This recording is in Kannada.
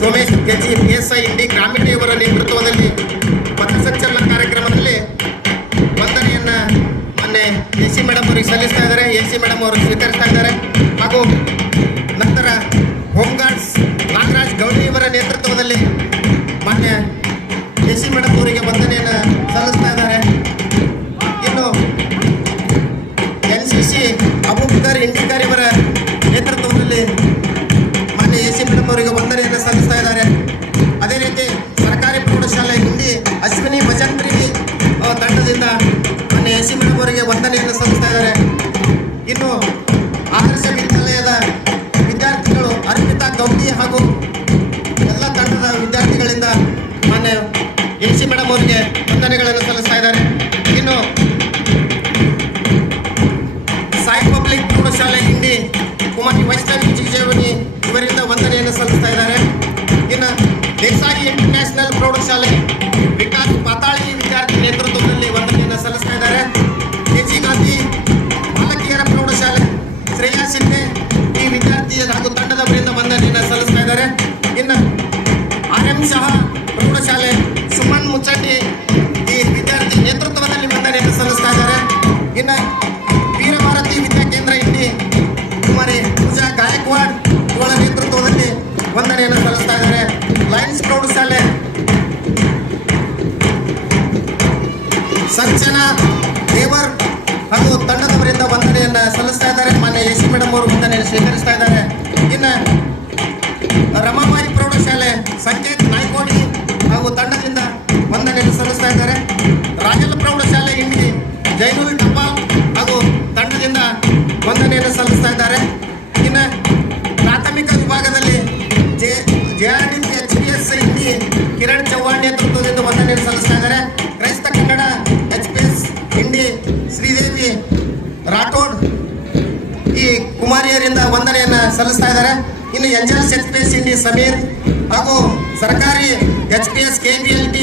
Somesh K G P S I ಗ್ರಾಮಿಣಿಯವರ ನೇತೃತ್ವದಲ್ಲಿ ಪಥಸಂಚಲನ ಕಾರ್ಯಕ್ರಮದಲ್ಲಿ ವಂದನೆಯನ್ನು ಮೊನ್ನೆ ಎ ಸಿ ಮೇಡಮ್ ಅವರಿಗೆ ಸಲ್ಲಿಸ್ತಾ ಇದ್ದಾರೆ. ಎ ಸಿ ಮೇಡಮ್ ಅವರು ಸ್ವೀಕರಿಸ್ತಾ ಇದ್ದಾರೆ. ಹಾಗೂ ಅವರಿಗೆ ವಂದನೆಯನ್ನು ಸಲ್ಲಿಸ್ತಾ ಇದ್ದಾರೆ. ಇನ್ನು ಆದರ್ಶ ವಿದ್ಯಾಲಯದ ವಿದ್ಯಾರ್ಥಿಗಳು ಅರ್ಪಿತಾ ಗೌಡಿ ಹಾಗೂ ಎಲ್ಲ ತಂಡದ ವಿದ್ಯಾರ್ಥಿಗಳಿಂದ ಮಾನ್ಯ ಎ ಸಿ ಮೇಡಮ್ ಅವರಿಗೆ ವಂದನೆಗಳನ್ನು ಸಲ್ಲಿಸ್ತಾ ಇದ್ದಾರೆ. ಇನ್ನು ಸಾಯಿ ಪಬ್ಲಿಕ್ ಪ್ರೌಢಶಾಲೆ ಹಿಂದಿ ಕುಮಾರಿ ವೈಷ್ಣವಿ ಜಿಜೇವನಿ ಇವರಿಂದ ವಂದನೆಯನ್ನು ಸಲ್ಲಿಸ್ತಾ ಇದ್ದಾರೆ. ಇನ್ನು ದೇಸಾಯಿ ಇಂಟರ್ನ್ಯಾಷನಲ್ ಪ್ರೌಢಶಾಲೆ ಸಂಚನಾ ದೇವರ್ ಹಾಗೂ ತಂಡದವರಿಂದ ವಂದನೆಯನ್ನು ಸಲ್ಲಿಸ್ತಾ ಇದ್ದಾರೆ. ಮಾನ್ಯ ಎ ಸಿ ಮೇಡಮ್ ಅವರು ವಂದನೆಯನ್ನು ಸ್ವೀಕರಿಸ್ತಾ ಇದ್ದಾರೆ. ಇನ್ನು ರಮಾಬಾಯಿ ಪ್ರೌಢಶಾಲೆ ಸಂಕೇತ್ ನಾಯ್ಕೋಡಿ ಹಾಗೂ ತಂಡದಿಂದ ವಂದನೆಯನ್ನು ಸಲ್ಲಿಸ್ತಾ ಇದ್ದಾರೆ. ರಾಜಲ ಪ್ರೌಢಶಾಲೆ ಇಂಡಿ ಜೈನೂರಿ ಟಪಾಲ್ ಹಾಗೂ ತಂಡದಿಂದ ವಂದನೆಯನ್ನು ಸಲ್ಲಿಸ್ತಾ ಇದ್ದಾರೆ. ಕುಮಾರಿಯರಿಂದ ವಂದನೆಯನ್ನು ಸಲ್ಲಿಸ್ತಾ ಇದ್ದಾರೆ. ಇನ್ನು N H P S Sameer ಹಾಗೂ ಸರ್ಕಾರಿ H P S, K P L T